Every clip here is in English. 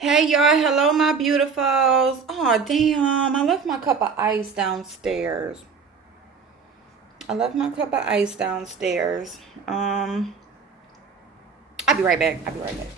Hey y'all, hello my beautifuls. Oh damn, I left my cup of ice downstairs. I left my cup of ice downstairs. Um, I'll be right back. I'll be right back.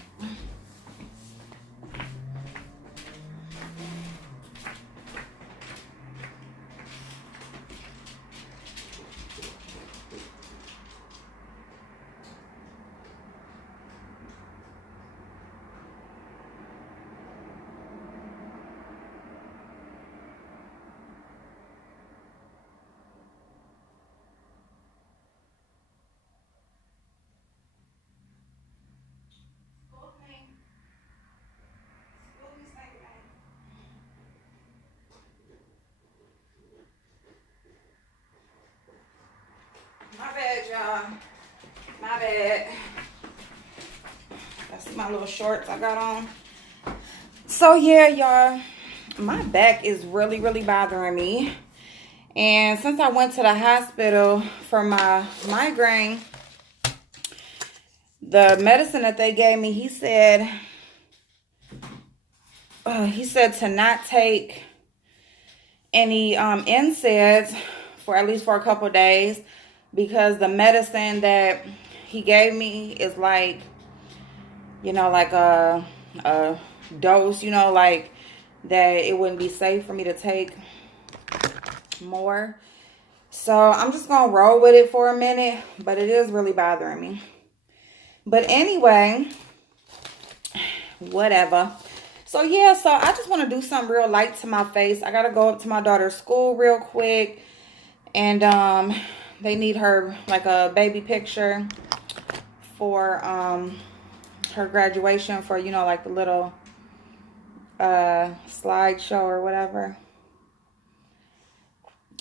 My bad, y'all. My bad. That's my little shorts I got on. So yeah, y'all, my back is really bothering me. And since I went to the hospital for my migraine, the medicine that they gave me, he said to not take any NSAIDs for at least for a couple of days, because the medicine that he gave me is like, like a dose, like that it wouldn't be safe for me to take more. So I'm just gonna roll with it for a minute, but it is really bothering me. But anyway, whatever. So yeah, so I just want to do something real light to my face. I gotta go up to my daughter's school real quick, and they need her like a baby picture for her graduation, for like the little slideshow or whatever.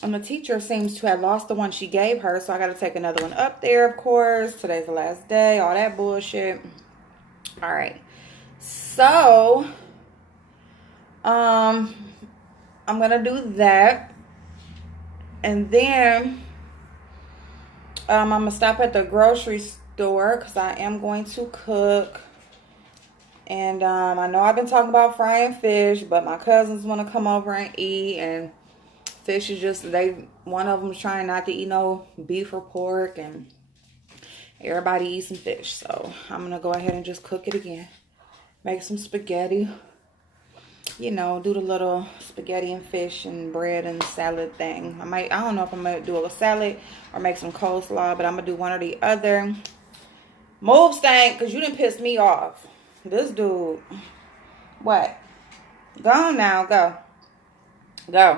And the teacher seems to have lost the one she gave her, so I gotta take another one up there, of course. Today's the last day, all that bullshit. All right, so I'm gonna do that, and then I'm gonna stop at the grocery store because I am going to cook. And I know I've been talking about frying fish, but my cousins want to come over and eat, and fish is just, one of them is trying not to eat no beef or pork, and everybody eats some fish. So I'm gonna go ahead and just cook it again. Make some spaghetti. Do the little spaghetti and fish and bread and salad thing. I don't know if I'm gonna do a salad or make some coleslaw, but I'm gonna do one or the other. Move, Stank, because you didn't piss me off. This dude. What? Go on now, go. Go.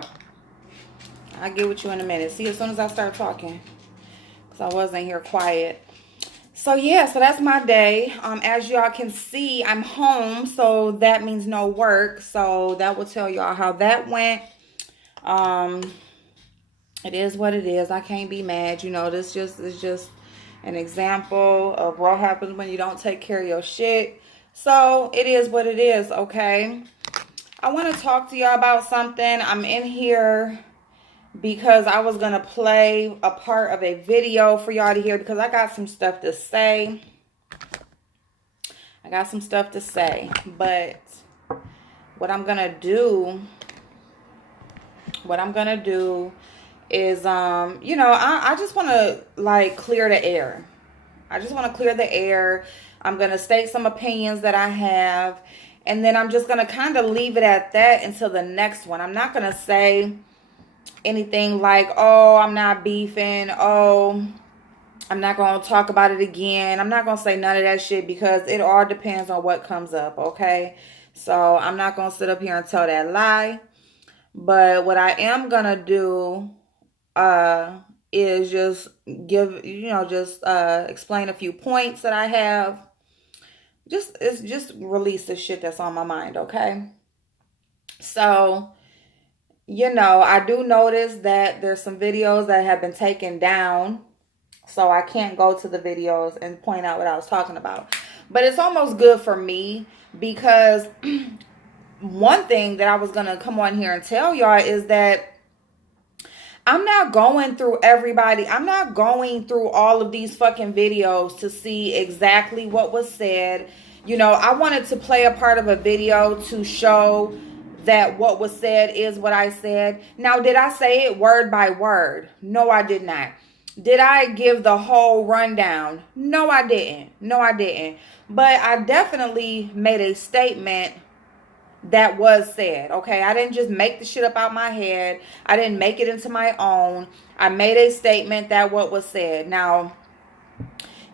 I'll get with you in a minute. See, as soon as I start talking, because I wasn't here quiet. So yeah, so that's my day. As y'all can see, I'm home, so that means no work. So that will tell y'all how that went. It is what it is. I can't be mad. This is just an example of what happens when you don't take care of your shit. So it is what it is, okay? I want to talk to y'all about something. I'm in here because I was going to play a part of a video for y'all to hear, because I got some stuff to say. But what I'm going to do is, I just want to like clear the air. I'm going to state some opinions that I have, and then I'm just going to kind of leave it at that until the next one. I'm not going to say anything like, oh, I'm not beefing, oh, I'm not going to talk about it again. I'm not going to say none of that shit, because it all depends on what comes up, okay? So I'm not going to sit up here and tell that lie. But what I am going to do is just explain a few points that I have. Just release the shit that's on my mind, okay? So, I do notice that there's some videos that have been taken down, so I can't go to the videos and point out what I was talking about. But it's almost good for me, because one thing that I was going to come on here and tell y'all is that I'm not going through all of these fucking videos to see exactly what was said, You know, I wanted to play a part of a video to show that what was said is what I said. Now, did I say it word by word? No, I did not. Did I give the whole rundown? No, I didn't. No, I didn't. But I definitely made a statement that was said. Okay, I didn't just make the shit up out my head. I didn't make it into my own. I made a statement that what was said. Now,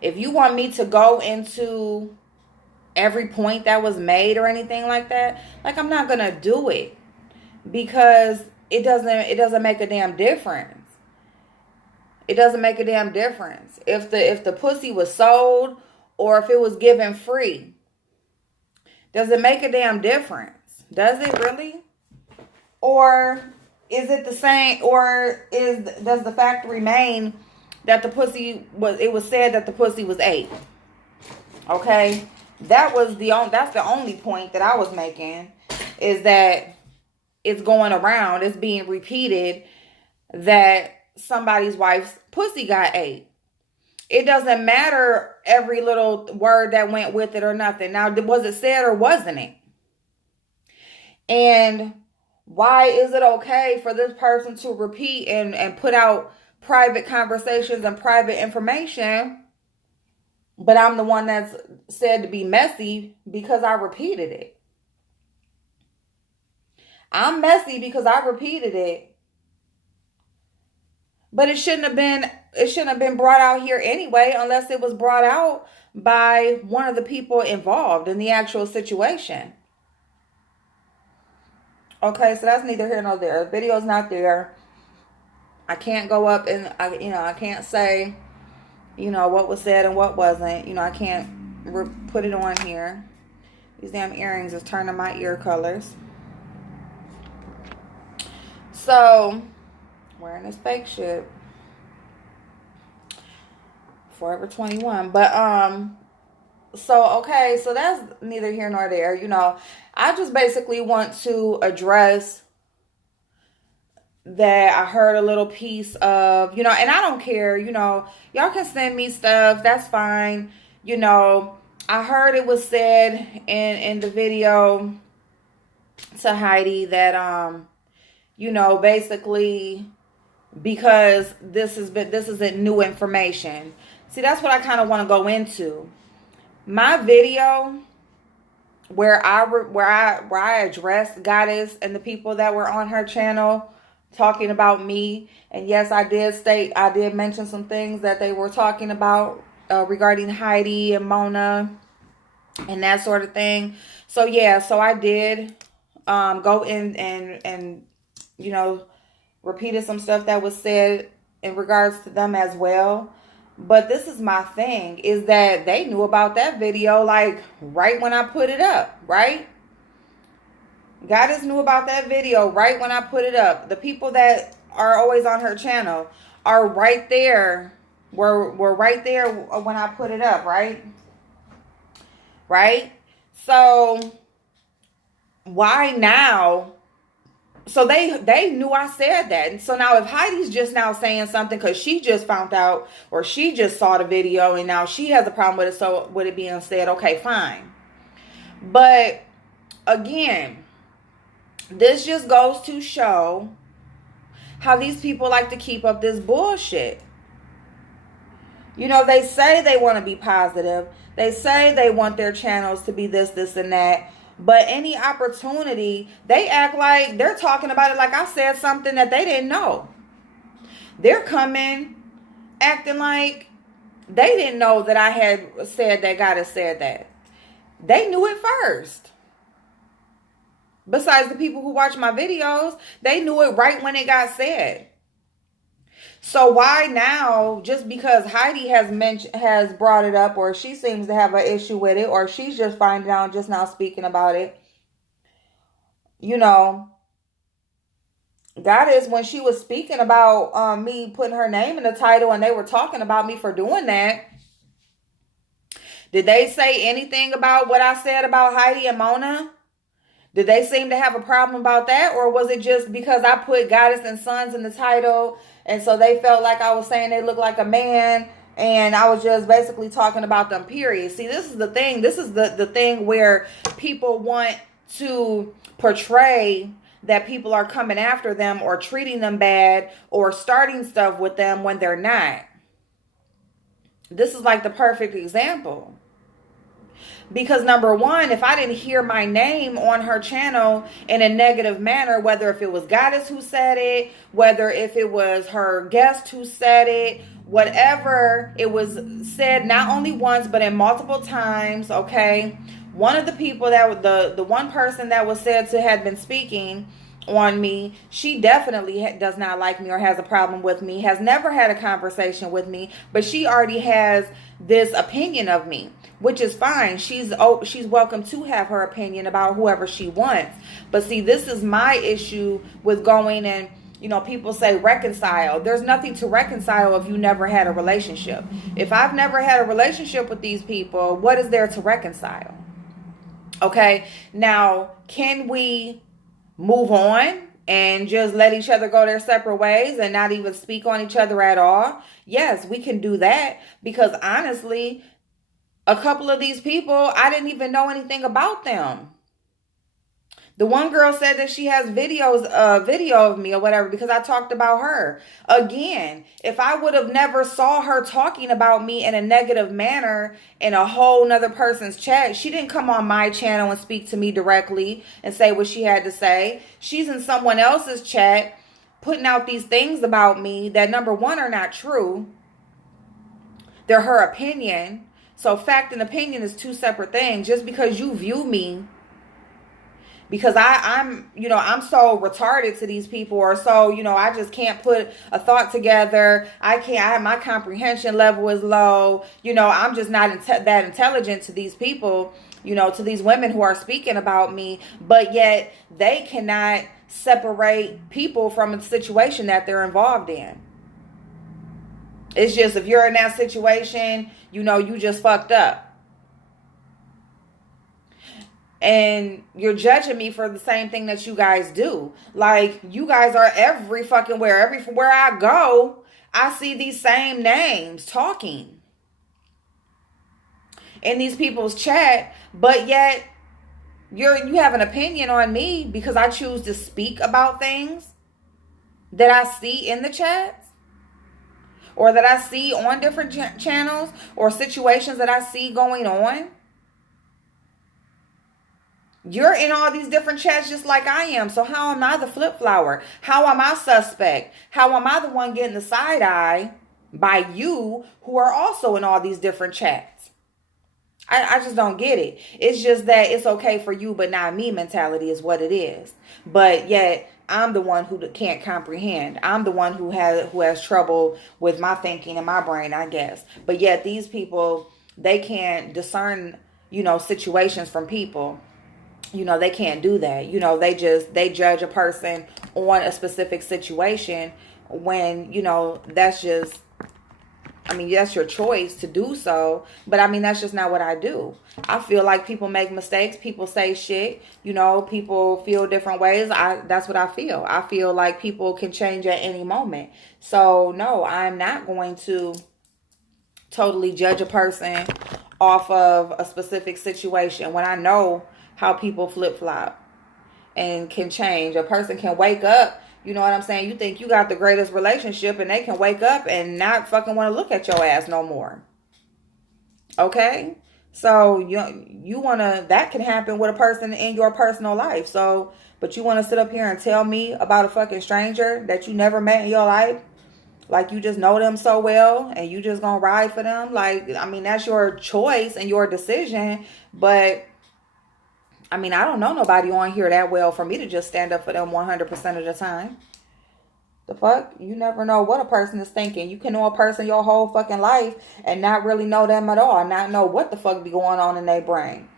if you want me to go into every point that was made or anything like that, like, I'm not gonna do it, because it doesn't make a damn difference. It doesn't make a damn difference if the pussy was sold or if it was given free. Does it make a damn difference? Does it really? Or is it the same? Or does the fact remain that it was said that the pussy was ate? Okay, that's the only point that I was making, is that it's going around, it's being repeated that somebody's wife's pussy got ate. It doesn't matter every little word that went with it or nothing. Now, was it said or wasn't it? And why is it okay for this person to repeat and put out private conversations and private information, but I'm the one that's said to be messy because I repeated it? I'm messy because I repeated it. But it shouldn't have been brought out here anyway, unless it was brought out by one of the people involved in the actual situation. Okay, so that's neither here nor there. The video's not there. I can't go up and I can't say, what was said and what wasn't. I can't put it on here. These damn earrings is turning my ear colors. So, wearing this fake shit. Forever 21. But, so that's neither here nor there. I just basically want to address that I heard a little piece of, and I don't care, y'all can send me stuff. That's fine. I heard it was said in the video to Heidi that, basically, because this isn't new information. See, that's what I kind of want to go into. My video where I addressed Goddess and the people that were on her channel talking about me, and yes, I did mention some things that they were talking about regarding Heidi and Mona and that sort of thing. So yeah, so I did go in and repeated some stuff that was said in regards to them as well. But this is my thing, is that they knew about that video like right when I put it up, right? Goddess knew about that video right when I put it up. The people that are always on her channel are right there, were right there when I put it up, right? Right? So why now? So they knew I said that. And so now if Heidi's just now saying something because she just found out or she just saw the video and now she has a problem with it, so with it being said, okay, fine. But again, this just goes to show how these people like to keep up this bullshit. They say they want to be positive. They say they want their channels to be this, and that. But any opportunity, they act like they're talking about it like I said something that they didn't know. They're coming, acting like they didn't know that I had said that Goddess said that. They knew it first. Besides the people who watch my videos, they knew it right when it got said. So why now, just because Heidi has brought it up, or she seems to have an issue with it, or she's just finding out just now speaking about it, Goddess, when she was speaking about me putting her name in the title and they were talking about me for doing that, did they say anything about what I said about Heidi and Mona? Did they seem to have a problem about that? Or was it just because I put Goddess and Sons in the title, and so they felt like I was saying they look like a man, And I was just basically talking about them, period. See, this is the thing. This is the thing where people want to portray that people are coming after them or treating them bad or starting stuff with them when they're not. This is like the perfect example. Because number one, if I didn't hear my name on her channel in a negative manner, whether if it was Goddess who said it, whether if it was her guest who said it, whatever, it was said not only once, but in multiple times, okay? One of the people that, the one person that was said to have been speaking on me, she definitely does not like me or has a problem with me, has never had a conversation with me, but she already has this opinion of me, which is fine. She's welcome to have her opinion about whoever she wants. But see, this is my issue with going and, you know, people say reconcile. There's nothing to reconcile if you never had a relationship. If I've never had a relationship with these people, what is there to reconcile? Okay, now, can we move on and just let each other go their separate ways and not even speak on each other at all? Yes, we can do that, because honestly, a couple of these people, I didn't even know anything about them. The one girl said that she has video of me or whatever because I talked about her. Again, if I would have never saw her talking about me in a negative manner in a whole nother person's chat, she didn't come on my channel and speak to me directly and say what she had to say. She's in someone else's chat putting out these things about me that, number one, are not true. They're her opinion. So fact and opinion is two separate things. Just because you view me, because I'm so retarded to these people, or so, I just can't put a thought together. My comprehension level is low. I'm just not that intelligent to these people, to these women who are speaking about me, but yet they cannot separate people from a situation that they're involved in. It's just, if you're in that situation, you just fucked up. And you're judging me for the same thing that you guys do. Like, you guys are every fucking where. Everywhere I go, I see these same names talking in these people's chat, but yet you have an opinion on me because I choose to speak about things that I see in the chats, or that I see on different channels, or situations that I see going on. You're in all these different chats just like I am. So how am I the flip flower? How am I suspect? How am I the one getting the side eye by you who are also in all these different chats? I just don't get it. It's just that it's okay for you but not me mentality is what it is. But yet I'm the one who can't comprehend. I'm the one who has trouble with my thinking and my brain, I guess. But yet these people, they can't discern, situations from people. They can't do that. They judge a person on a specific situation when, that's just, that's your choice to do so. But that's just not what I do. I feel like people make mistakes. People say shit, people feel different ways. That's what I feel. I feel like people can change at any moment. So no, I'm not going to totally judge a person off of a specific situation when I know how people flip-flop and can change. A person can wake up, you know what I'm saying? You think you got the greatest relationship and they can wake up and not fucking want to look at your ass no more. Okay? So you want to, that can happen with a person in your personal life. So, but you want to sit up here and tell me about a fucking stranger that you never met in your life? Like you just know them so well and you just gonna ride for them? Like, that's your choice and your decision, but I don't know nobody on here that well for me to just stand up for them 100% of the time. The fuck? You never know what a person is thinking. You can know a person your whole fucking life and not really know them at all. Not know what the fuck be going on in their brain.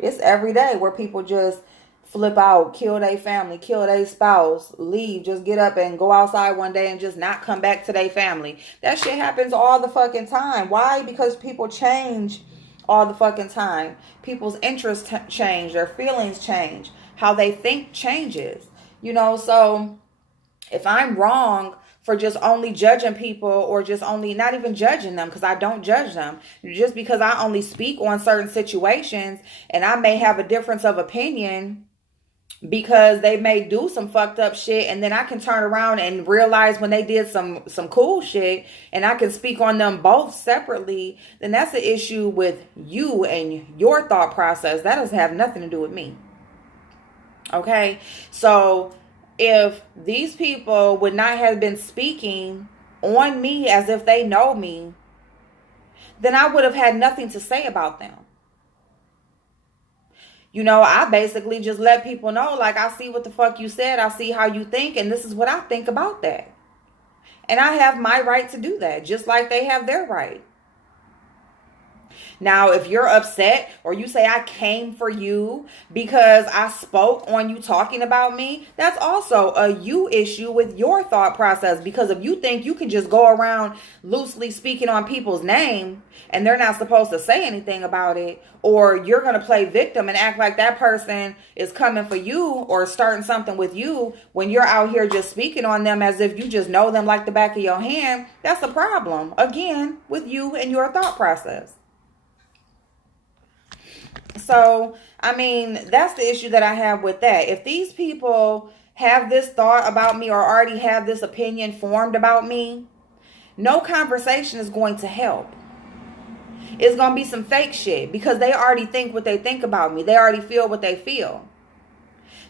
It's every day where people just flip out, kill their family, kill their spouse, leave, just get up and go outside one day and just not come back to their family. That shit happens all the fucking time. Why? Because people change all the fucking time. People's interests change, their feelings change, how they think changes, so if I'm wrong for just only judging people, or just only not even judging them, because I don't judge them. Just because I only speak on certain situations and I may have a difference of opinion because they may do some fucked up shit, and then I can turn around and realize when they did some cool shit, and I can speak on them both separately, then that's the issue with you and your thought process. That doesn't have nothing to do with me. Okay? So if these people would not have been speaking on me as if they know me, then I would have had nothing to say about them. You know, I basically just let people know, like, I see what the fuck you said. I see how you think, and this is what I think about that. And I have my right to do that, just like they have their right. Now, if you're upset, or you say I came for you because I spoke on you talking about me, that's also a you issue with your thought process. Because if you think you can just go around loosely speaking on people's name and they're not supposed to say anything about it, or you're going to play victim and act like that person is coming for you or starting something with you when you're out here just speaking on them as if you just know them like the back of your hand, that's a problem, again, with you and your thought process. So, I mean, that's the issue that I have with that. If these people have this thought about me, or already have this opinion formed about me, no conversation is going to help. It's going to be some fake shit, because they already think what they think about me. They already feel what they feel.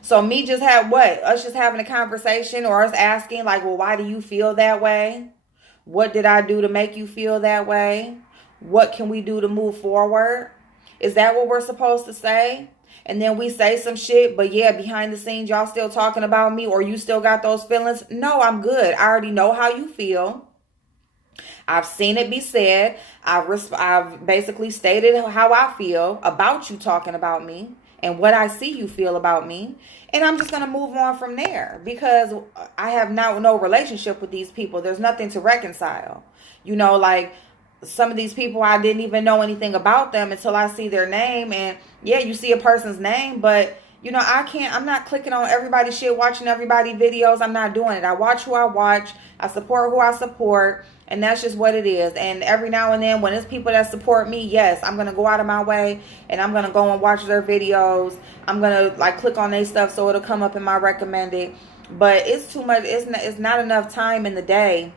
So me just us just having a conversation, or us asking like, well, why do you feel that way? What did I do to make you feel that way? What can we do to move forward? Is that what we're supposed to say? And then we say some shit, but yeah, behind the scenes, y'all still talking about me, or you still got those feelings? No, I'm good. I already know how you feel. I've seen it be said. I've basically stated how I feel about you talking about me and what I see you feel about me. And I'm just going to move on from there, because I have now no relationship with these people. There's nothing to reconcile. You know, like, some of these people, I didn't even know anything about them until I see their name. And yeah, you see a person's name, but you know, I'm not clicking on everybody's shit, watching everybody's videos. I'm not doing it. I watch who I watch. I support who I support. And that's just what it is. And every now and then, when it's people that support me, yes, I'm going to go out of my way and I'm going to go and watch their videos. I'm going to like click on their stuff so it'll come up in my recommended. But it's too much. It's not enough time in the day.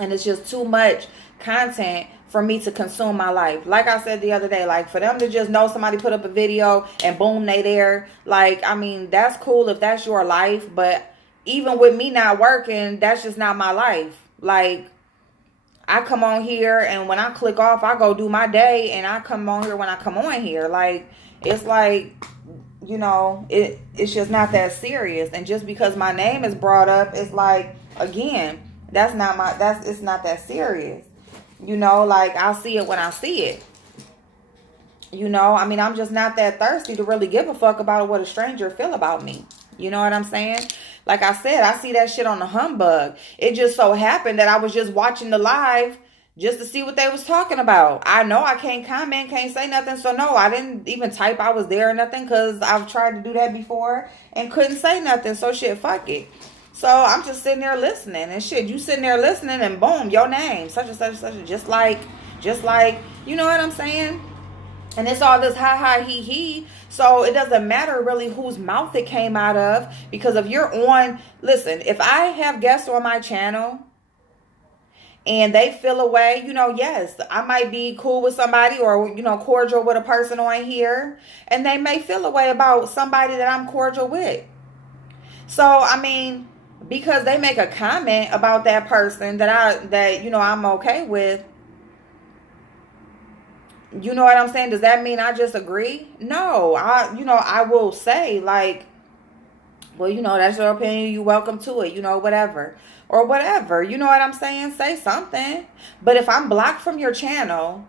And it's just too much content for me to consume my life. Like I said the other day, like, for them to just know somebody put up a video and boom, they there. Like, I mean, that's cool if that's your life. But even with me not working, that's just not my life. Like, I come on here and when I click off, I go do my day, and I come on here when I come on here. Like, it's like, you know, it's just not that serious. And just because my name is brought up, it's like, again, it's not that serious. You know, like, I'll see it when I see it. You know, I mean, I'm just not that thirsty to really give a fuck about what a stranger feel about me. You know what I'm saying? Like I said, I see that shit on the humbug. It just so happened that I was just watching the live just to see what they was talking about. I know I can't comment, can't say nothing. So no, I didn't even type I was there or nothing, because I've tried to do that before and couldn't say nothing. So shit, fuck it. So I'm just sitting there listening, and shit, you sitting there listening, and boom, your name, such and such and such, just like, you know what I'm saying? And it's all this ha ha he he. So it doesn't matter really whose mouth it came out of, because if you're on, listen, if I have guests on my channel and they feel away, you know, yes, I might be cool with somebody, or, you know, cordial with a person on here, and they may feel away about somebody that I'm cordial with. So, I mean, because they make a comment about that person that you know, I'm okay with, you know what I'm saying? Does that mean I just agree? No, I will say, like, well, you know, that's your opinion. You're welcome to it, you know, whatever. Or whatever. You know what I'm saying? Say something. But if I'm blocked from your channel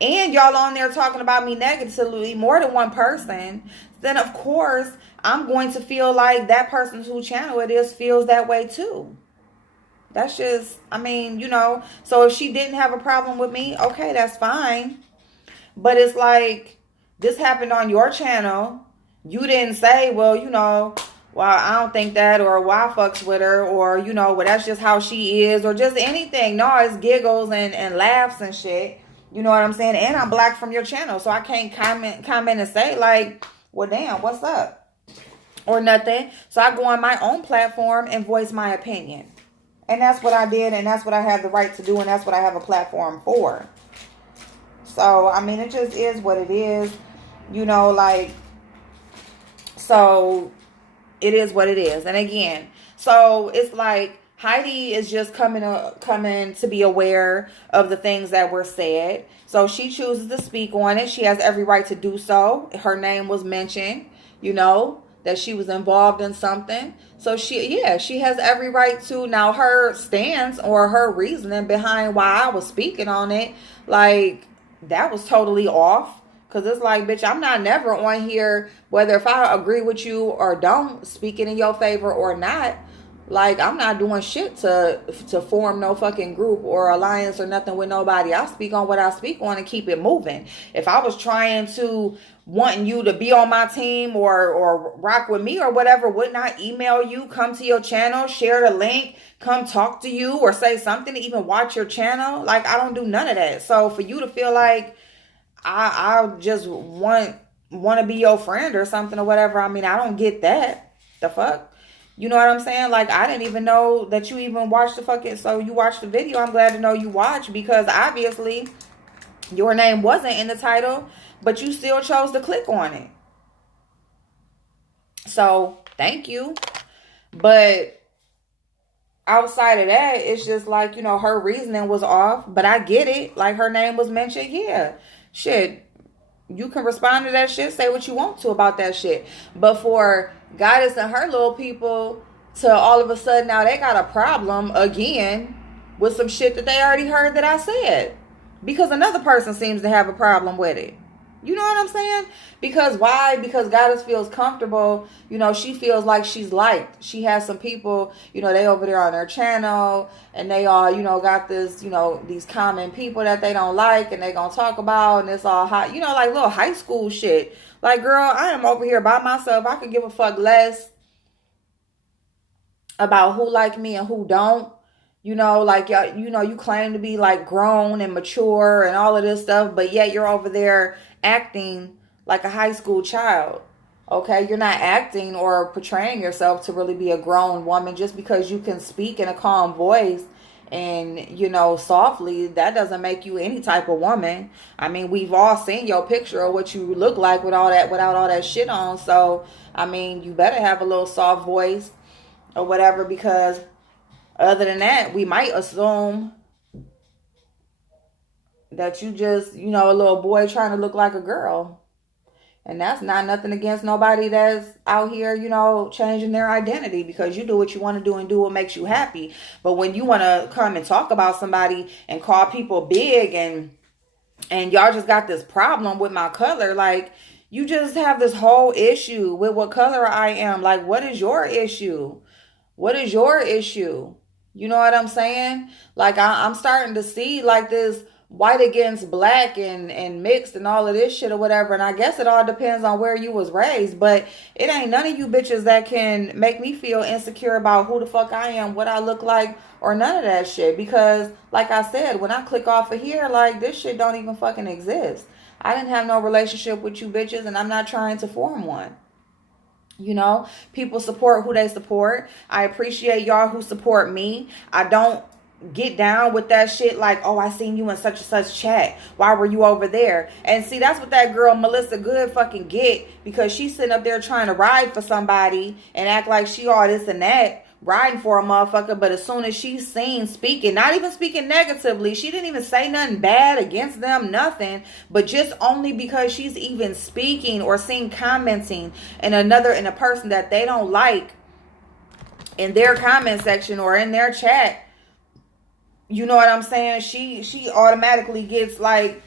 and y'all on there talking about me negatively, more than one person, then of course I'm going to feel like that person whose channel it is feels that way too. That's just, I mean, you know, so if she didn't have a problem with me, okay, that's fine. But it's like, this happened on your channel. You didn't say, well, you know, well, I don't think that, or why I fucks with her, or, you know, well, that's just how she is, or just anything. No, it's giggles and laughs and shit. You know what I'm saying? And I'm black from your channel, so I can't comment and say, like, well, damn, what's up? Or nothing. So I go on my own platform and voice my opinion. And that's what I did, and that's what I have the right to do, and that's what I have a platform for. So, I mean, it just is what it is. You know, like, so it is what it is. And again, so it's like Heidi is just coming to be aware of the things that were said. So she chooses to speak on it. She has every right to do so. Her name was mentioned, you know, that she was involved in something. So she has every right to. Now her stance or her reasoning behind why I was speaking on it, like, that was totally off. Because it's like, bitch, I'm not never on here, whether if I agree with you or don't, speaking in your favor or not. Like, I'm not doing shit to form no fucking group or alliance or nothing with nobody. I speak on what I speak on and keep it moving. If I was trying to wanting you to be on my team or rock with me or whatever, wouldn't I email you, come to your channel, share the link, come talk to you, or say something to even watch your channel? Like, I don't do none of that. So for you to feel like I just want to be your friend or something or whatever, I mean, I don't get that. The fuck? You know what I'm saying? Like, I didn't even know that you even watched the fucking, so you watched the video. I'm glad to know you watched, because obviously your name wasn't in the title, but you still chose to click on it. So thank you. But outside of that, it's just like, you know, her reasoning was off, but I get it. Like, her name was mentioned. Yeah, shit, you can respond to that shit, say what you want to about that shit. But for Goddess and her little people to all of a sudden now they got a problem again with some shit that they already heard that I said, because another person seems to have a problem with it. You know what I'm saying? Because why? Because Goddess feels comfortable. You know, she feels like she's liked. She has some people, you know, they over there on their channel, and they all, you know, got this, you know, these common people that they don't like, and they gonna talk about, and it's all hot, you know, like little high school shit. Like, girl, I am over here by myself. I could give a fuck less about who like me and who don't. You know, like, you know, you claim to be like grown and mature and all of this stuff, but yet you're over there acting like a high school child. Okay, you're not acting or portraying yourself to really be a grown woman. Just because you can speak in a calm voice and, you know, softly, that doesn't make you any type of woman. I mean, we've all seen your picture of what you look like with all that, without all that shit on. So, I mean, you better have a little soft voice or whatever, because other than that, we might assume that you just, you know, a little boy trying to look like a girl. And that's not nothing against nobody that's out here, you know, changing their identity, because you do what you want to do and do what makes you happy. But when you want to come and talk about somebody and call people big and y'all just got this problem with my color, like, you just have this whole issue with what color I am. Like, what is your issue? What is your issue? You know what I'm saying? Like, I'm starting to see like this white against black and mixed and all of this shit or whatever. And I guess it all depends on where you was raised. But it ain't none of you bitches that can make me feel insecure about who the fuck I am, what I look like, or none of that shit. Because like I said, when I click off of here, like, this shit don't even fucking exist. I didn't have no relationship with you bitches, and I'm not trying to form one. You know, people support who they support. I appreciate y'all who support me. I don't get down with that shit like, oh, I seen you in such and such chat. Why were you over there? And see, that's what that girl Melissa Good fucking get, because she's sitting up there trying to ride for somebody and act like she all this and that, riding for a motherfucker. But as soon as she's seen speaking, not even speaking negatively, she didn't even say nothing bad against them, nothing, but just only because she's even speaking or seen commenting in a person that they don't like in their comment section or in their chat, you know what I'm saying, she automatically gets and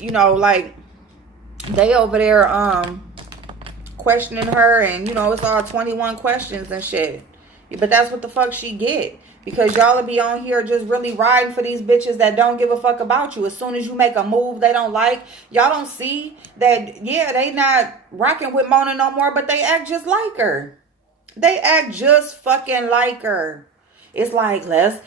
you know, like, they over there questioning her, and you know, it's all 21 questions and shit. But that's what the fuck she get. Because y'all will be on here just really riding for these bitches that don't give a fuck about you. As soon as you make a move they don't like, y'all don't see that, yeah, they not rocking with Mona no more, but they act just like her. They act just fucking like her. It's like, this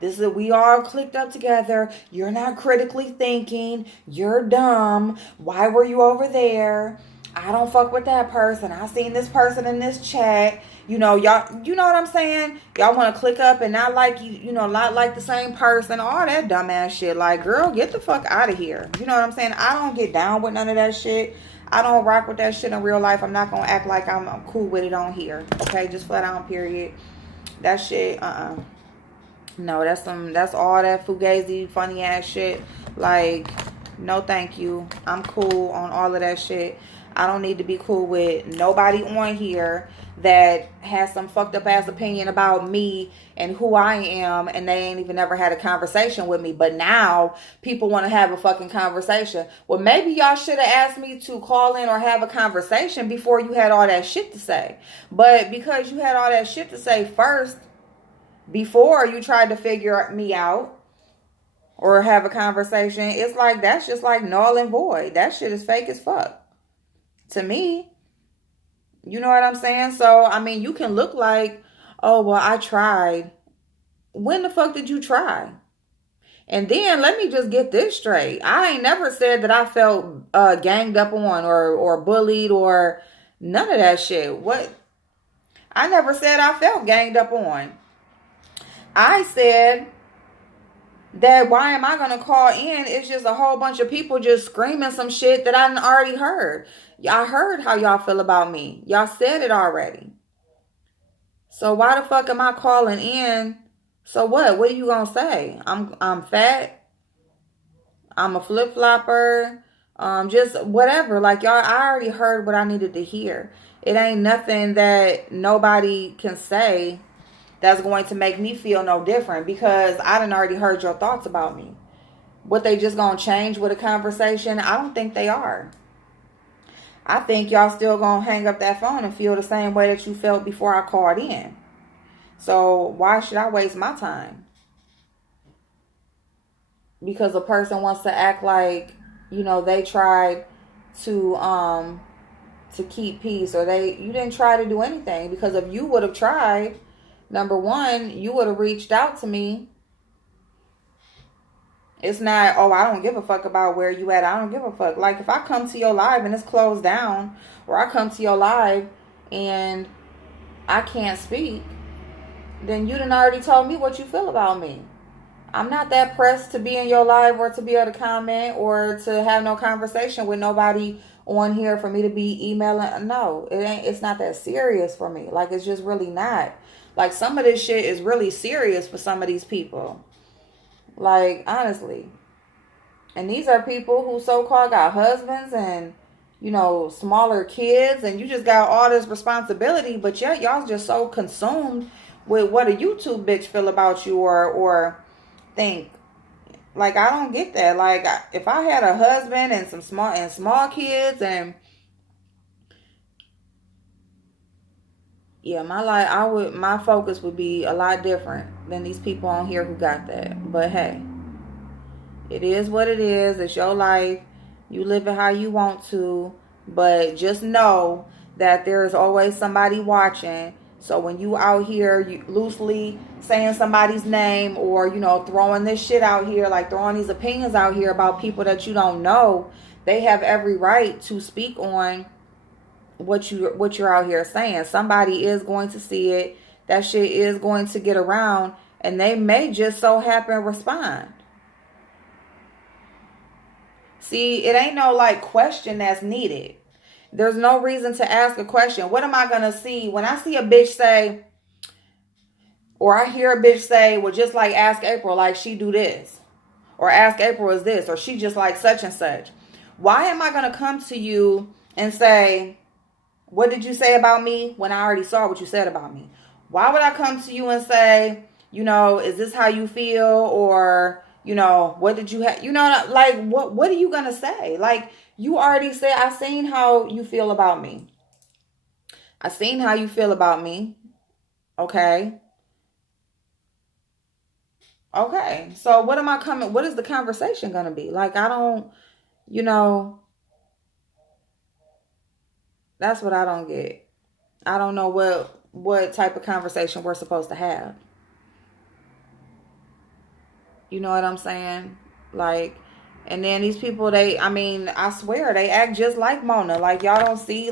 is, we all clicked up together. You're not critically thinking. You're dumb. Why were you over there? I don't fuck with that person. I seen this person in this chat. Y'all, you know what I'm saying? Y'all want to click up and not like not like the same person. All that dumbass shit. Like, girl, get the fuck out of here. You know what I'm saying? I don't get down with none of that shit. I don't rock with that shit in real life. I'm not going to act like I'm cool with it on here. Okay? Just flat out, period. That shit, no, that's all that fugazi, funny ass shit. Like, no thank you. I'm cool on all of that shit. I don't need to be cool with nobody on here that has some fucked up ass opinion about me and who I am, and they ain't even ever had a conversation with me. But now people want to have a fucking conversation. Well, maybe y'all should have asked me to call in or have a conversation before you had all that shit to say. But because you had all that shit to say first, before you tried to figure me out or have a conversation, it's like, that's just like null and void. That shit is fake as fuck to me. You know what I'm saying? So, I mean, you can look like, oh, well, I tried. When the fuck did you try? And then let me just get this straight. I ain't never said that I felt ganged up on or bullied or none of that shit. What? I never said I felt ganged up on. I said that why am I going to call in? It's just a whole bunch of people just screaming some shit that I already heard. I heard how y'all feel about me. Y'all said it already. So why the fuck am I calling in? So what? What are you going to say? I'm fat. I'm a flip-flopper. Just whatever. Like, y'all, I already heard what I needed to hear. It ain't nothing that nobody can say that's going to make me feel no different, because I done already heard your thoughts about me. What, they just gonna change with a conversation? I don't think they are. I think y'all still gonna hang up that phone and feel the same way that you felt before I called in. So why should I waste my time? Because a person wants to act like, they tried to keep peace, or you didn't try to do anything. Because if you would have tried, number one, you would have reached out to me. It's not, oh, I don't give a fuck about where you at. I don't give a fuck. Like, if I come to your live and it's closed down, or I come to your live and I can't speak, then you done already told me what you feel about me. I'm not that pressed to be in your live or to be able to comment or to have no conversation with nobody on here for me to be emailing. No, it's not that serious for me. Like, it's just really not. Like, some of this shit is really serious for some of these people. Like, honestly. And these are people who so-called got husbands and, smaller kids. And you just got all this responsibility. But yet y'all just so consumed with what a YouTube bitch feel about you or think. Like, I don't get that. Like, if I had a husband and some small kids and... yeah, my focus would be a lot different than these people on here who got that. But hey, it is what it is. It's your life. You live it how you want to. But just know that there's always somebody watching. So when you out here, you loosely saying somebody's name or, throwing this shit out here, like throwing these opinions out here about people that you don't know, they have every right to speak on what you're out here saying. Somebody is going to see it. That shit is going to get around, and they may just so happen respond. See, it ain't no like question that's needed. There's no reason to ask a question. What am I gonna see when I see a bitch say, or I hear a bitch say, well, just like ask April, like she do this, or ask April is this, or she just like such and such? Why am I gonna come to you and say, what did you say about me, when I already saw what you said about me? Why would I come to you and say, is this how you feel? Or, what did you have? Like, what are you going to say? Like, you already said, I seen how you feel about me. I seen how you feel about me. Okay. Okay. So what am I coming? What is the conversation going to be? Like, I don't, you know, that's what I don't get. I don't know what type of conversation we're supposed to have. You know what I'm saying? Like, and then these people, I mean, I swear, they act just like Mona. Like, y'all don't see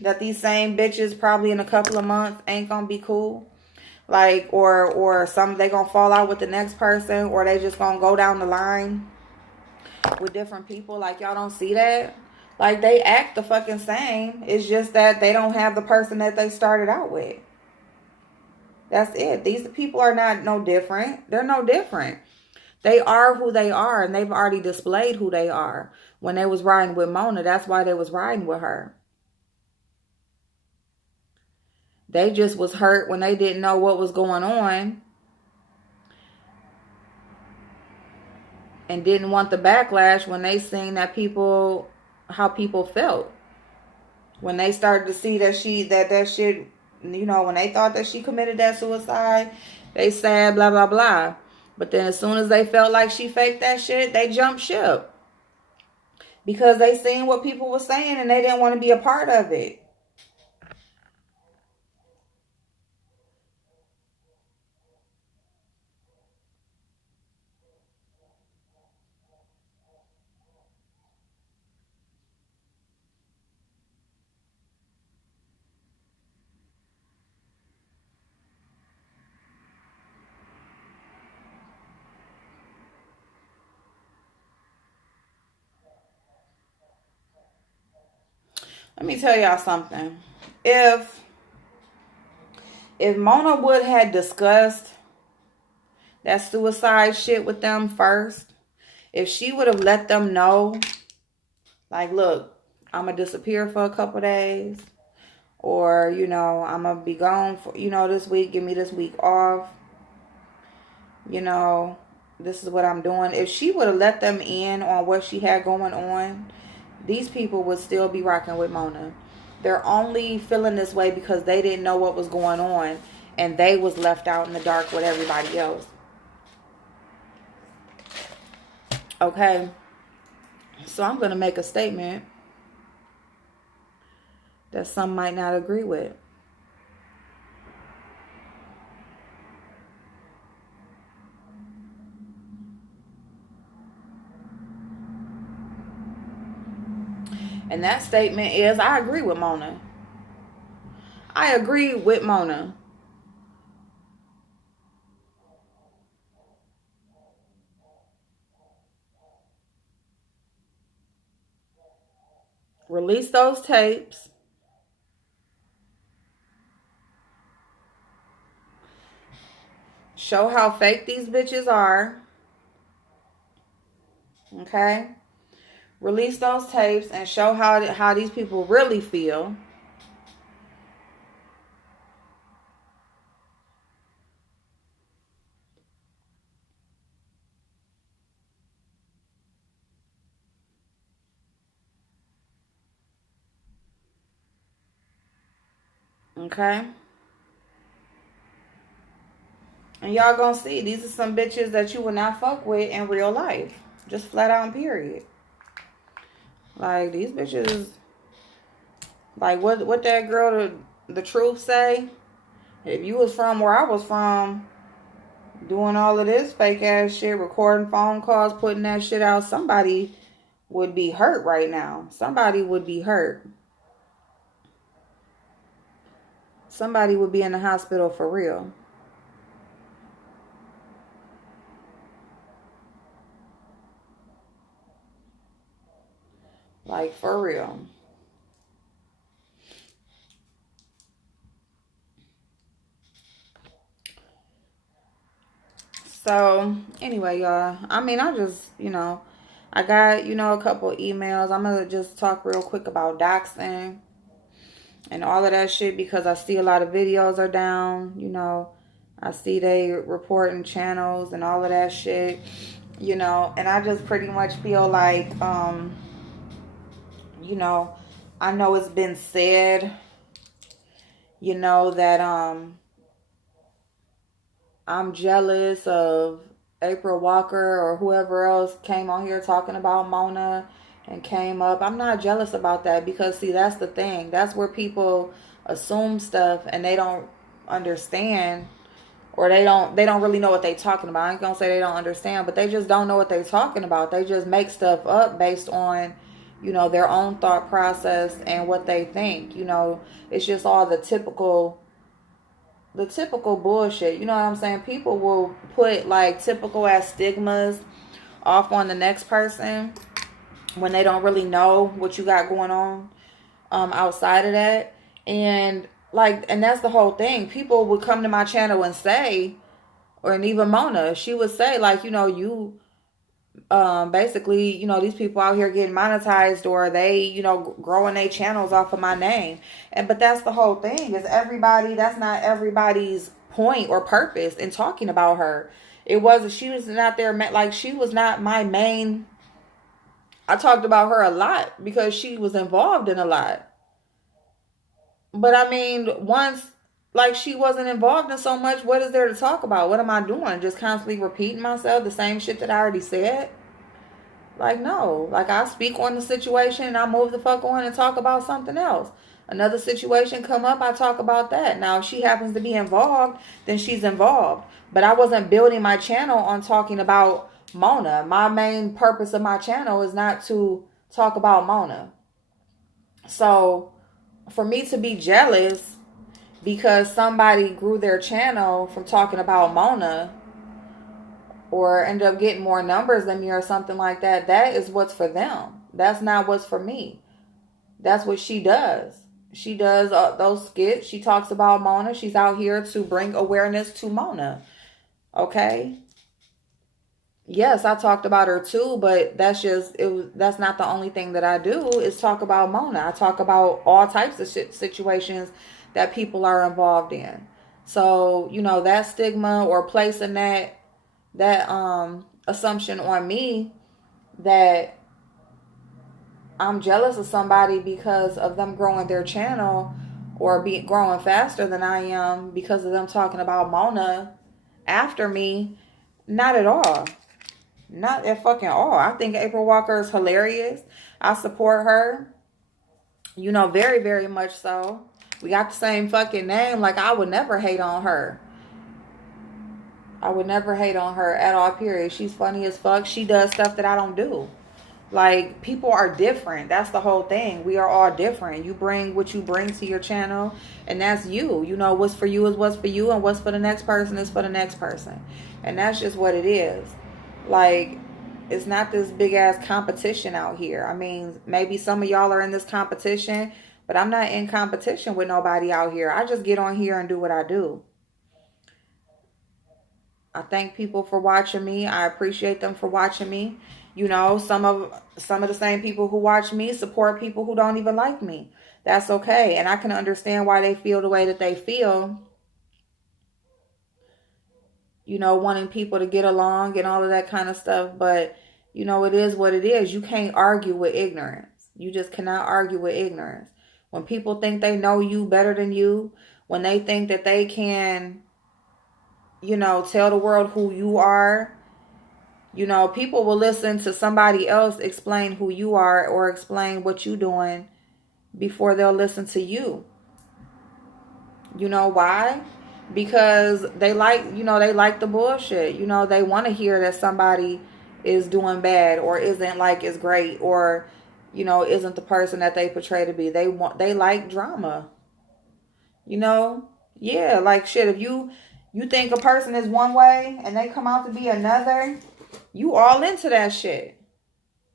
that these same bitches probably in a couple of months ain't gonna be cool. Like, or some, they gonna fall out with the next person, or they just gonna go down the line with different people. Like, y'all don't see that. Like, they act the fucking same. It's just that they don't have the person that they started out with. That's it. These people are not no different. They're no different. They are who they are, and they've already displayed who they are. When they was riding with Mona, that's why they was riding with her. They just was hurt when they didn't know what was going on and didn't want the backlash when they seen that how people felt. When they started to see that that shit, when they thought that she committed that suicide, they said blah, blah, blah. But then as soon as they felt like she faked that shit, they jumped ship. Because they seen what people were saying and they didn't want to be a part of it. Let me tell y'all something. If Mona would have discussed that suicide shit with them first, if she would have let them know, like, look, I'm going to disappear for a couple days, or, I'm going to be gone for, this week, give me this week off, this is what I'm doing. If she would have let them in on what she had going on, these people would still be rocking with Mona. They're only feeling this way because they didn't know what was going on and they was left out in the dark with everybody else. Okay? So I'm going to make a statement that some might not agree with. And that statement is, I agree with Mona. I agree with Mona. Release those tapes. Show how fake these bitches are. Okay? Release those tapes and show how these people really feel. Okay? And y'all gonna see, these are some bitches that you will not fuck with in real life. Just flat out and period. Like, these bitches, like, what that girl, the truth say? If you was from where I was from, doing all of this fake ass shit, recording phone calls, putting that shit out, somebody would be hurt right now. Somebody would be hurt. Somebody would be in the hospital for real. Like, for real. So, anyway, y'all. I mean, I just, I got, a couple emails. I'm going to just talk real quick about doxing and all of that shit because I see a lot of videos are down. I see they reporting channels and all of that shit. And I just pretty much feel like, I know it's been said, you know, that I'm jealous of April Walker or whoever else came on here talking about Mona and came up. I'm not jealous about that because, see, that's the thing. That's where people assume stuff and they don't understand, or they don't really know what they're talking about. I ain't gonna say they don't understand, but they just don't know what they're talking about. They just make stuff up based on, you know, their own thought process and what they think. You know, it's just all the typical bullshit. You know what I'm saying? People will put like typical as stigmas off on the next person when they don't really know what you got going on outside of that. And like, and that's the whole thing. People would come to my channel and say, or and even Mona, she would say like, you know, you basically, you know, these people out here getting monetized, or they, you know, growing their channels off of my name. And but that's the whole thing, is everybody, that's not everybody's point or purpose in talking about her. It wasn't, she was not there, like she was not my main. I talked about her a lot because she was involved in a lot. But I mean, once like she wasn't involved in so much, what is there to talk about? What am I doing? Just constantly repeating myself, the same shit that I already said? Like, no. Like, I speak on the situation and I move the fuck on and talk about something else. Another situation come up, I talk about that. Now, if she happens to be involved, then she's involved. But I wasn't building my channel on talking about Mona. My main purpose of my channel is not to talk about Mona. So, for me to be jealous because somebody grew their channel from talking about Mona, or end up getting more numbers than me or something like that, that is what's for them. That's not what's for me. That's what she does. She does those skits. She talks about Mona. She's out here to bring awareness to Mona. Okay? Yes, I talked about her too, but that's just, that's not the only thing that I do is talk about Mona. I talk about all types of situations that people are involved in. So, you know, that stigma or placing that assumption on me that I'm jealous of somebody because of them growing their channel or growing faster than I am because of them talking about Mona after me, not at all. Not at fucking all. I think April Walker is hilarious. I support her. You know, very, very much so. We got the same fucking name. Like, I would never hate on her. I would never hate on her at all, period. She's funny as fuck. She does stuff that I don't do. Like, people are different. That's the whole thing. We are all different. You bring what you bring to your channel, and that's you. You know, what's for you is what's for you, and what's for the next person is for the next person. And that's just what it is. Like, it's not this big ass competition out here. I mean, maybe some of y'all are in this competition, but I'm not in competition with nobody out here. I just get on here and do what I do. I thank people for watching me. I appreciate them for watching me. You know, some of the same people who watch me support people who don't even like me. That's okay. And I can understand why they feel the way that they feel. You know, wanting people to get along and all of that kind of stuff. But, you know, it is what it is. You can't argue with ignorance. You just cannot argue with ignorance. When people think they know you better than you, when they think that they can, you know, tell the world who you are, you know, people will listen to somebody else explain who you are or explain what you're doing before they'll listen to you. You know why? Because they like, you know, they like the bullshit. You know, they want to hear that somebody is doing bad or isn't like is great or, you know, isn't the person that they portray to be. They like drama. You know? Yeah, like shit, if you think a person is one way and they come out to be another, you all into that shit.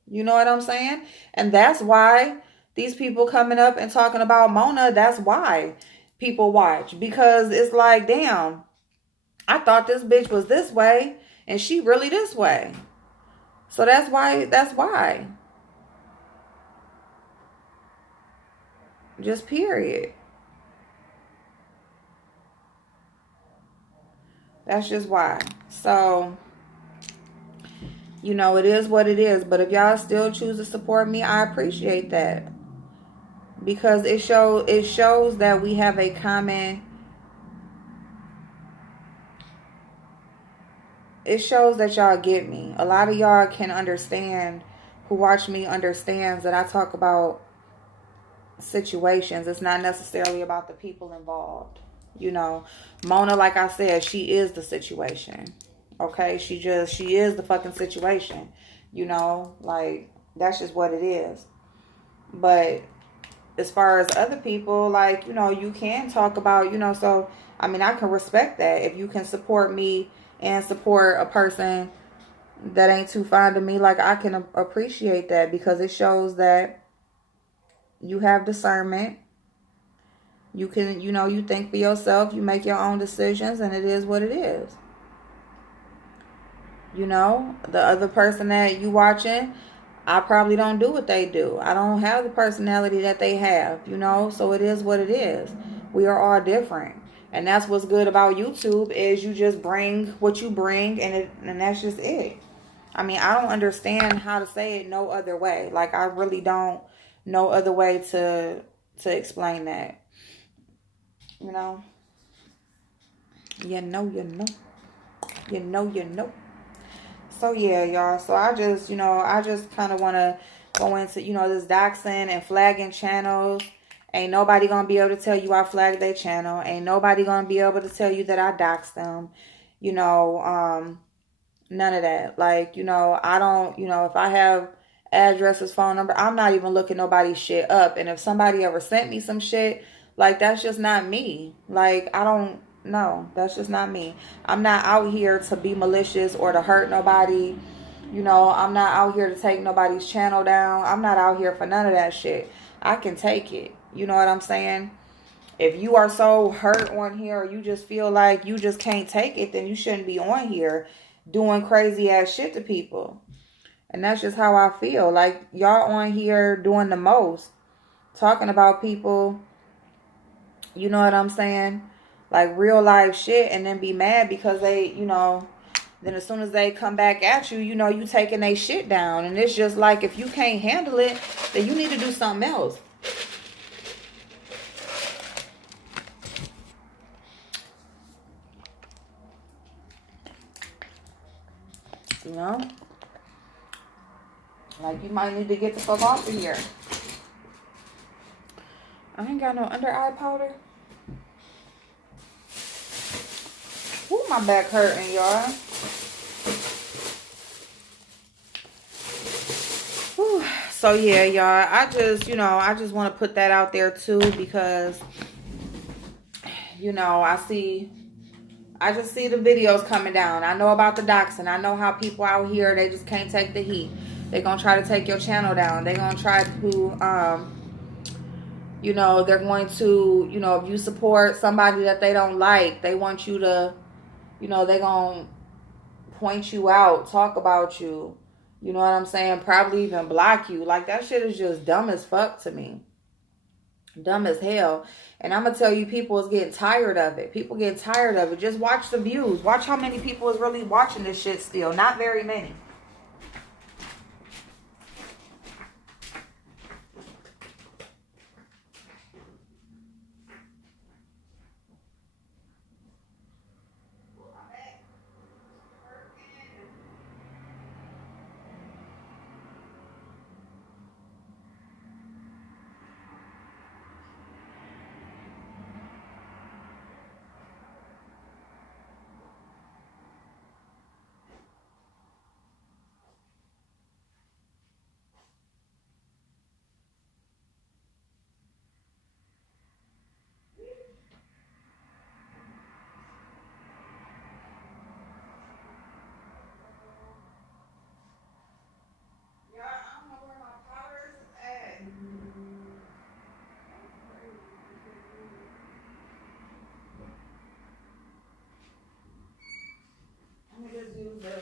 You know what I'm saying? And that's why these people coming up and talking about Mona, that's why people watch. Because it's like, damn, I thought this bitch was this way and she really this way. So that's why. Just period. That's just why. So, you know, it is what it is. But if y'all still choose to support me, I appreciate that. because it shows that we have a common. It shows that y'all get me. A lot of y'all can understand, who watch me understands that I talk about situations. It's not necessarily about the people involved. You know, Mona, like I said, she is the situation. Okay, she is the fucking situation. You know, like, that's just what it is. But as far as other people, like, you know, you can talk about, you know, so I mean, I can respect that. If you can support me and support a person that ain't too fond of me, like, I can appreciate that, because it shows that you have discernment. You can, you know, you think for yourself, you make your own decisions, and it is what it is. You know, the other person that you watching, I probably don't do what they do. I don't have the personality that they have, you know, so it is what it is. We are all different. And that's what's good about YouTube, is you just bring what you bring, and that's just it. I mean, I don't understand how to say it no other way. Like, I really don't know other way to explain that. You know? You know, you know. You know, you know. So, yeah, y'all. So, I just kind of want to go into, you know, this doxing and flagging channels. Ain't nobody going to be able to tell you I flagged their channel. Ain't nobody going to be able to tell you that I doxed them. You know, none of that. Like, you know, I don't, you know, if I have addresses, phone number, I'm not even looking nobody's shit up. And if somebody ever sent me some shit, like, that's just not me. Like, I don't know. That's just not me. I'm not out here to be malicious or to hurt nobody. You know, I'm not out here to take nobody's channel down. I'm not out here for none of that shit. I can take it. You know what I'm saying? If you are so hurt on here, or you just feel like you just can't take it, then you shouldn't be on here doing crazy ass shit to people. And that's just how I feel. Like, y'all on here doing the most, talking about people, you know what I'm saying? Like, real life shit, and then be mad because they, you know, then as soon as they come back at you, you know, you taking their shit down. And it's just like, if you can't handle it, then you need to do something else. You know? Like, you might need to get the fuck off of here. I ain't got no under eye powder. Ooh, my back hurting, y'all. So, yeah, y'all. I just want to put that out there, too, because, you know, I just see the videos coming down. I know about the doxing. I know how people out here, they just can't take the heat. They're going to try to take your channel down. They're going to try to, you know, they're going to, you know, if you support somebody that they don't like, they want you to, you know, they're going to point you out, talk about you. You know what I'm saying? Probably even block you. Like, that shit is just dumb as fuck to me. Dumb as hell. And I'm going to tell you, people is getting tired of it. People get tired of it. Just watch the views. Watch how many people is really watching this shit still. Not very many.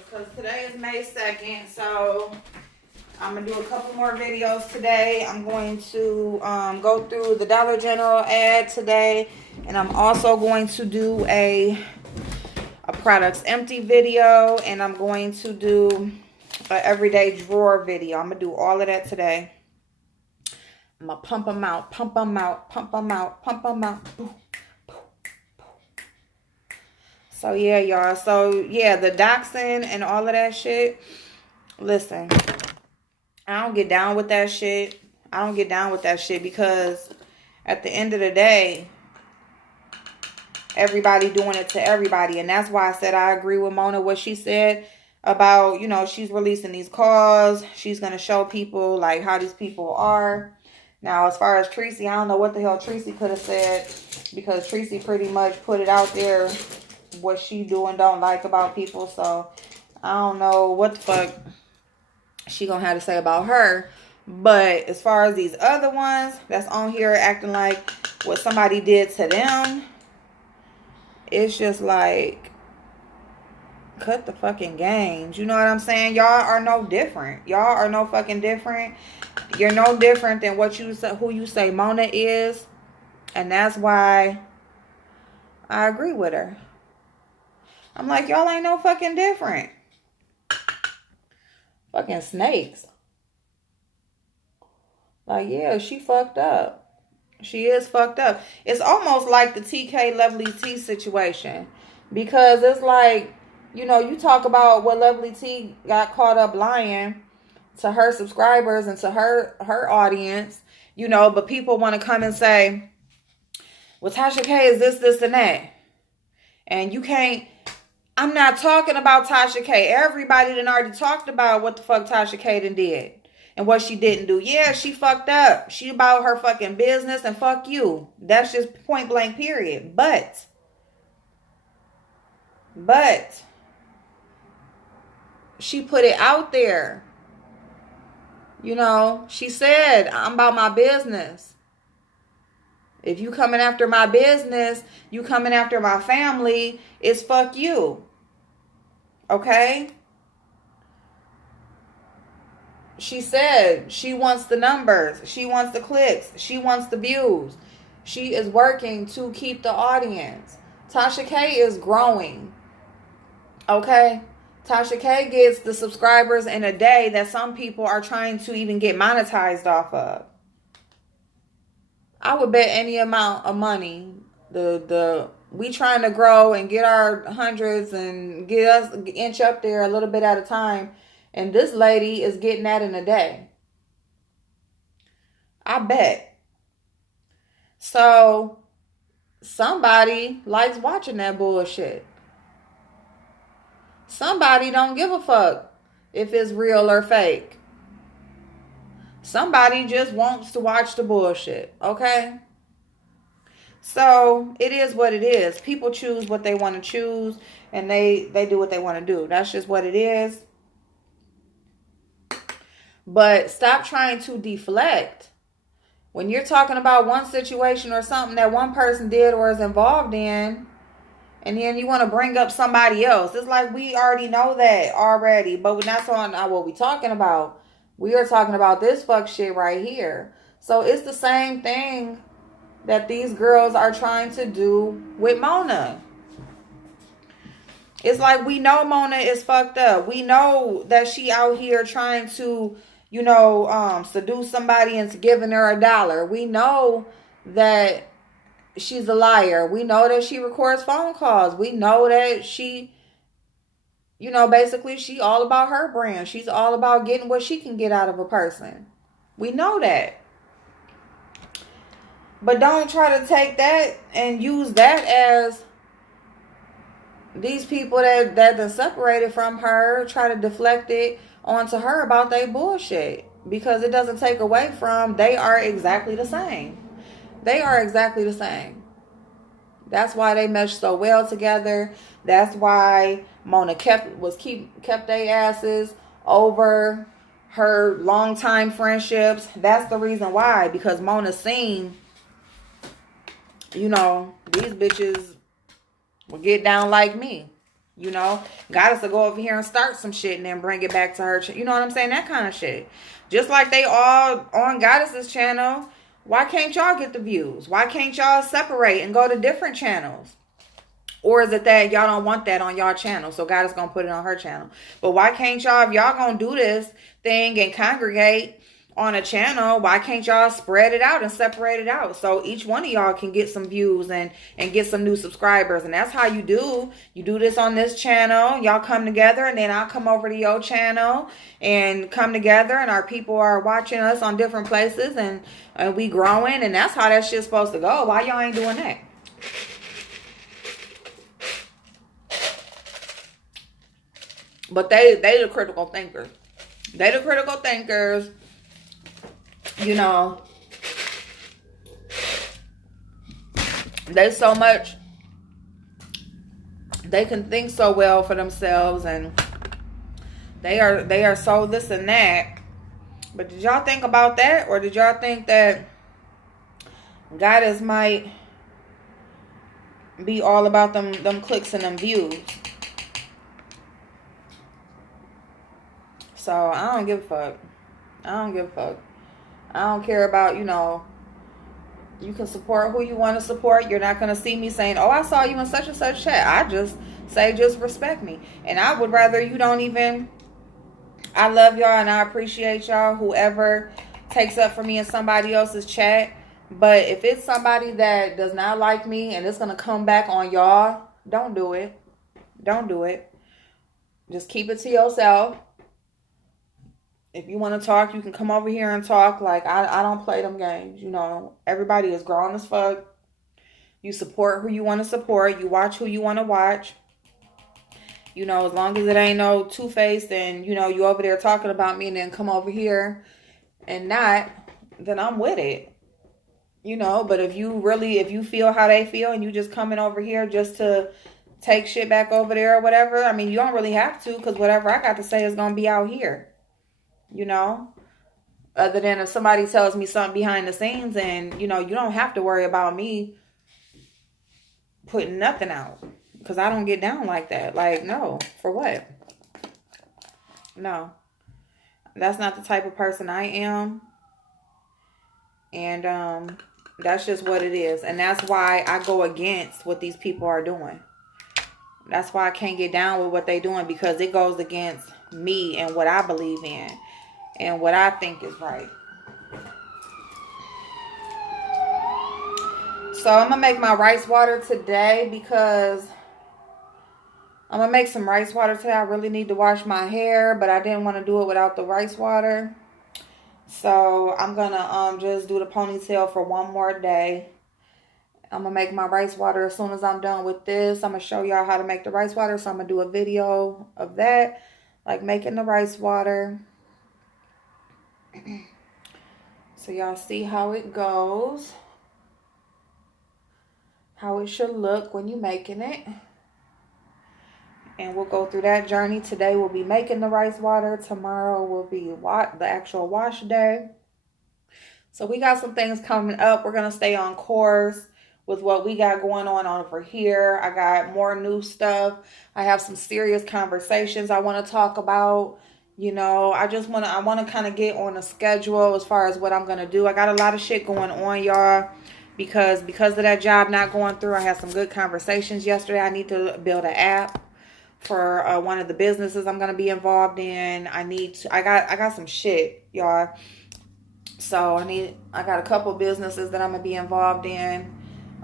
Because today is May 2nd, so I'm going to do a couple more videos today. I'm going to go through the Dollar General ad today, and I'm also going to do a products empty video, and I'm going to do an everyday drawer video. I'm going to do all of that today. I'm going to pump them out, pump them out, pump them out, pump them out. So, yeah, y'all. So, yeah, the doxing and all of that shit. Listen, I don't get down with that shit. I don't get down with that shit because at the end of the day, everybody doing it to everybody. And that's why I said I agree with Mona, what she said about, you know, she's releasing these calls. She's going to show people, like, how these people are. Now, as far as Tracy, I don't know what the hell Tracy could have said, because Tracy pretty much put it out there what she do and don't like about people. So, I don't know what the fuck she gonna have to say about her. But as far as these other ones that's on here acting like what somebody did to them, it's just like, cut the fucking games. You know what I'm saying? Y'all are no different. Y'all are no fucking different. You're no different than what you say, who you say Mona is. And that's why I agree with her. I'm like, y'all ain't no fucking different. Fucking snakes. Like, yeah, she fucked up. She is fucked up. It's almost like the TK Lovely T situation. Because it's like, you know, you talk about what Lovely T got caught up lying to her subscribers and to her audience, you know, but people want to come and say, well, Tasha K is this, and that. And you can't, I'm not talking about Tasha K. Everybody done already talked about what the fuck Tasha K done did and what she didn't do. Yeah, she fucked up. She about her fucking business and fuck you. That's just point blank period. But she put it out there. You know, she said, I'm about my business. If you coming after my business, you coming after my family, it's fuck you. Okay? She said she wants the numbers. She wants the clicks. She wants the views. She is working to keep the audience. Tasha K is growing. Okay? Tasha K gets the subscribers in a day that some people are trying to even get monetized off of. I would bet any amount of money we trying to grow and get our hundreds and get us inch up there a little bit at a time, and this lady is getting that in a day. I bet. So somebody likes watching that bullshit. Somebody don't give a fuck if it's real or fake. Somebody just wants to watch the bullshit, okay? So, it is what it is. People choose what they want to choose, and they do what they want to do. That's just what it is. But stop trying to deflect. When you're talking about one situation or something that one person did or is involved in, and then you want to bring up somebody else. It's like we already know that already, but we're not talking about what we're talking about. We are talking about this fuck shit right here. So it's the same thing that these girls are trying to do with Mona. It's like we know Mona is fucked up. We know that she out here trying to, you know, seduce somebody into giving her $1. We know that she's a liar. We know that she records phone calls. We know that she, you know, basically she all about her brand. She's all about getting what she can get out of a person. We know that. But don't try to take that and use that as these people that separated from her, try to deflect it onto her about their bullshit. Because it doesn't take away from, they are exactly the same. They are exactly the same. That's why they meshed so well together. That's why Mona kept their asses over her longtime friendships. That's the reason why. Because Mona seen, you know, these bitches will get down like me. You know, Goddess will go over here and start some shit and then bring it back to her. You know what I'm saying? That kind of shit. Just like they all on Goddess's channel. Why can't y'all get the views? Why can't y'all separate and go to different channels? Or is it that y'all don't want that on y'all channel, so God is going to put it on her channel? But why can't y'all, if y'all going to do this thing and congregate on a channel, why can't y'all spread it out and separate it out so each one of y'all can get some views and get some new subscribers? And that's how you do this on this channel. Y'all come together, and then I'll come over to your channel and come together, and our people are watching us on different places, and we growing, and that's how that shit's supposed to go. Why y'all ain't doing that? But they the critical thinkers. They the critical thinkers. You know, they so much, they can think so well for themselves, and they are so this and that. But did y'all think about that? Or did y'all think that goddess might be all about them clicks and them views? So I don't give a fuck. I don't give a fuck. I don't care about, you know, you can support who you want to support. You're not going to see me saying, oh, I saw you in such and such chat. I just say, just respect me. And I would rather you don't even, I love y'all and I appreciate y'all, whoever takes up for me in somebody else's chat. But if it's somebody that does not like me and it's going to come back on y'all, don't do it. Don't do it. Just keep it to yourself. If you want to talk, you can come over here and talk. Like, I don't play them games. You know, everybody is grown as fuck. You support who you want to support. You watch who you want to watch. You know, as long as it ain't no two-faced and, you know, you over there talking about me and then come over here and not, then I'm with it. You know, but if you feel how they feel and you just coming over here just to take shit back over there or whatever, I mean, you don't really have to, because whatever I got to say is going to be out here. You know, other than if somebody tells me something behind the scenes, and, you know, you don't have to worry about me putting nothing out, because I don't get down like that. Like, no, for what? No, that's not the type of person I am. And that's just what it is. And that's why I go against what these people are doing. That's why I can't get down with what they're doing, because it goes against me and what I believe in and what I think is right. So I'm going to make my rice water today, because I'm going to make some rice water today. I really need to wash my hair, but I didn't want to do it without the rice water. So I'm going to just do the ponytail for one more day. I'm going to make my rice water as soon as I'm done with this. I'm going to show y'all how to make the rice water. So I'm going to do a video of that, like making the rice water. So y'all see how it goes. How it should look when you're making it. And we'll go through that journey. Today we'll be making the rice water. Tomorrow will be the actual wash day. So we got some things coming up. We're going to stay on course with what we got going on over here. I got more new stuff. I have some serious conversations I want to talk about. You know, I want to kind of get on a schedule as far as what I'm going to do. I got a lot of shit going on, y'all, because of that job not going through. I had some good conversations yesterday. I need to build an app for one of the businesses I'm going to be involved in. I got some shit, y'all. So I got a couple businesses that I'm going to be involved in.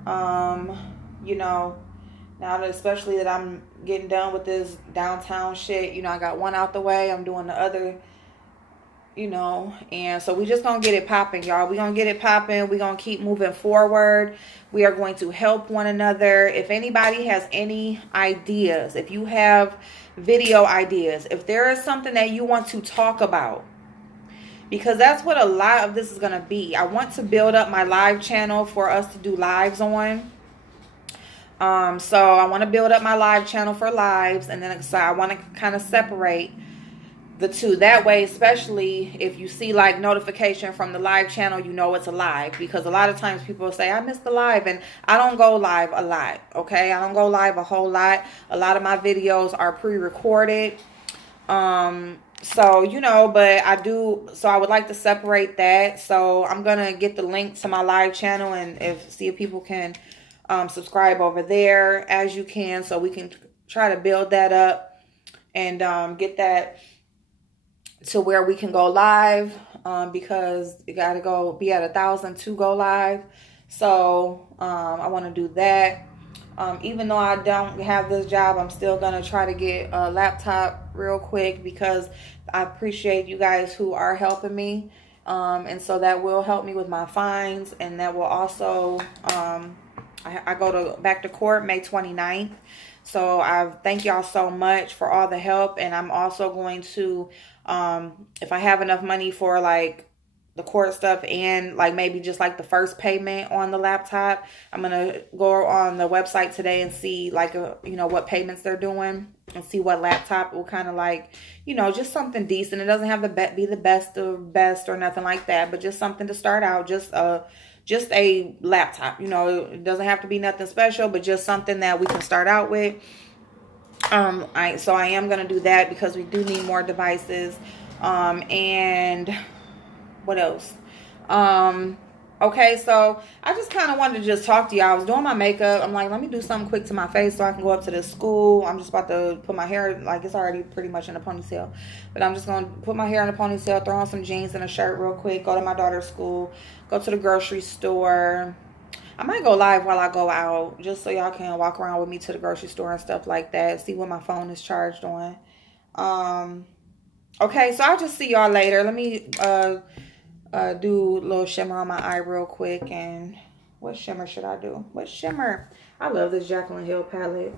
You know, now that especially that I'm getting done with this downtown shit, you know, I got one out the way. I'm doing the other, you know, and so we just gonna get it popping, y'all. We gonna get it popping. We gonna keep moving forward. We are going to help one another. If anybody has any ideas, if you have video ideas, if there is something that you want to talk about, because that's what a lot of this is gonna be. I want to build up my live channel for us to do lives on. So I want to build up my live channel for lives, and then so I want to kind of separate the two. That way, especially if you see like notification from the live channel, you know it's a live, because a lot of times people say, I missed the live, and I don't go live a lot. Okay. I don't go live a whole lot. A lot of my videos are pre-recorded. So, you know, but I would like to separate that. So I'm going to get the link to my live channel and see if people can subscribe over there as you can, so we can try to build that up and get that to where we can go live because you got to go be at 1,000 to go live. So I want to do that. Even though I don't have this job, I'm still going to try to get a laptop real quick because I appreciate you guys who are helping me. And so that will help me with my fines, and that will also, I go back to court May 29th. So I thank y'all so much for all the help. And I'm also going to, if I have enough money for like the court stuff and like maybe just like the first payment on the laptop, I'm gonna go on the website today and see like what payments they're doing and see what laptop will kind of like, just something decent. It doesn't have to be the best of best or nothing like that, but just something to start out. Just a laptop. It doesn't have to be nothing special, but just something that we can start out with. So I am gonna do that because we do need more devices. And what else? Okay, so I just kind of wanted to just talk to y'all. I was doing my makeup. I'm like, let me do something quick to my face so I can go up to the school. I'm just about to put my hair, like it's already pretty much in a ponytail. But I'm just going to put my hair in a ponytail, throw on some jeans and a shirt real quick, go to my daughter's school, go to the grocery store. I might go live while I go out just so y'all can walk around with me to the grocery store and stuff like that. See what my phone is charged on. Okay, so I'll just see y'all later. Let me do a little shimmer on my eye real quick. And what shimmer should I do? What shimmer? I love this Jaclyn Hill palette.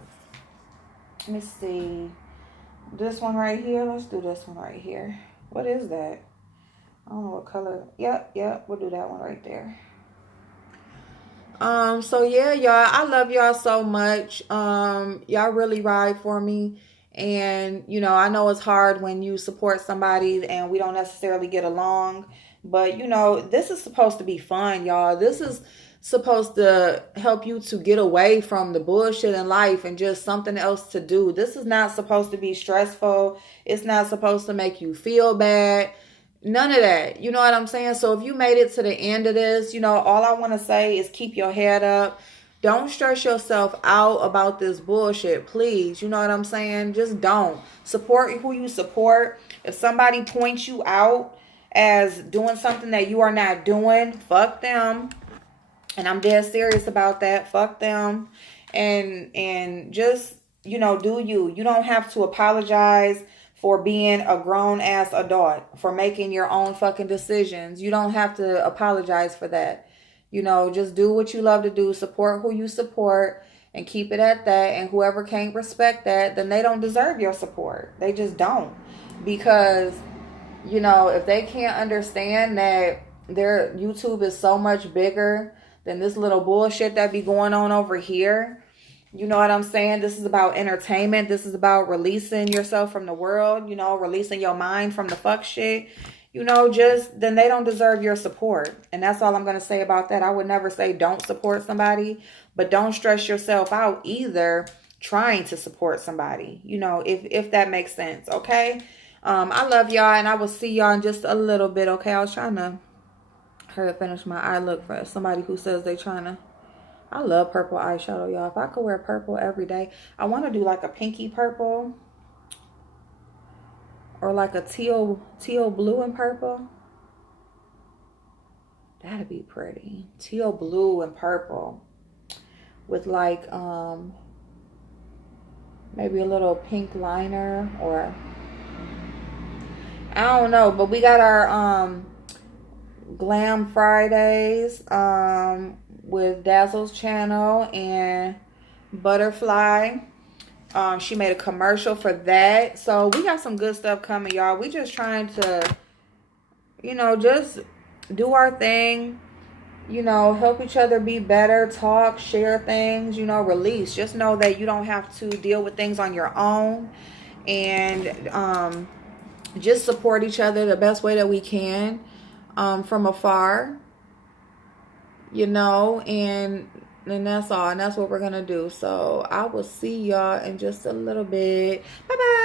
Let me see. This one right here. Let's do this one right here. What is that? I don't know what color. Yep. We'll do that one right there. So yeah, y'all, I love y'all so much. Y'all really ride for me. And, I know it's hard when you support somebody and we don't necessarily get along. But, this is supposed to be fun, y'all. This is supposed to help you to get away from the bullshit in life and just something else to do. This is not supposed to be stressful. It's not supposed to make you feel bad. None of that. You know what I'm saying? So if you made it to the end of this, all I want to say is keep your head up. Don't stress yourself out about this bullshit, please. You know what I'm saying? Just don't. Support who you support. If somebody points you out as doing something that you are not doing, fuck them. And I'm dead serious about that. Fuck them. And just, do you. You don't have to apologize for being a grown-ass adult, for making your own fucking decisions. You don't have to apologize for that. Just do what you love to do. Support who you support and keep it at that. And whoever can't respect that, then they don't deserve your support. They just don't. Because, if they can't understand that their YouTube is so much bigger than this little bullshit that be going on over here, you know what I'm saying? This is about entertainment. This is about releasing yourself from the world, releasing your mind from the fuck shit. Then they don't deserve your support. And that's all I'm going to say about that. I would never say don't support somebody, but don't stress yourself out either trying to support somebody, if that makes sense. Okay. I love y'all, and I will see y'all in just a little bit. Okay. I was trying to hurry up, finish my eye look for somebody who says they trying to. I love purple eyeshadow, y'all. If I could wear purple every day, I want to do like a pinky purple or like a teal blue and purple. That'd be pretty. Teal blue and purple with like maybe a little pink liner, or I don't know, but we got our Glam Fridays with Dazzle's channel and Butterfly. She made a commercial for that. So we got some good stuff coming, y'all. We just trying to, just do our thing, help each other be better, talk, share things, release. Just know that you don't have to deal with things on your own, and just support each other the best way that we can from afar, and that's all. And that's what we're going to do. So I will see y'all in just a little bit. Bye-bye.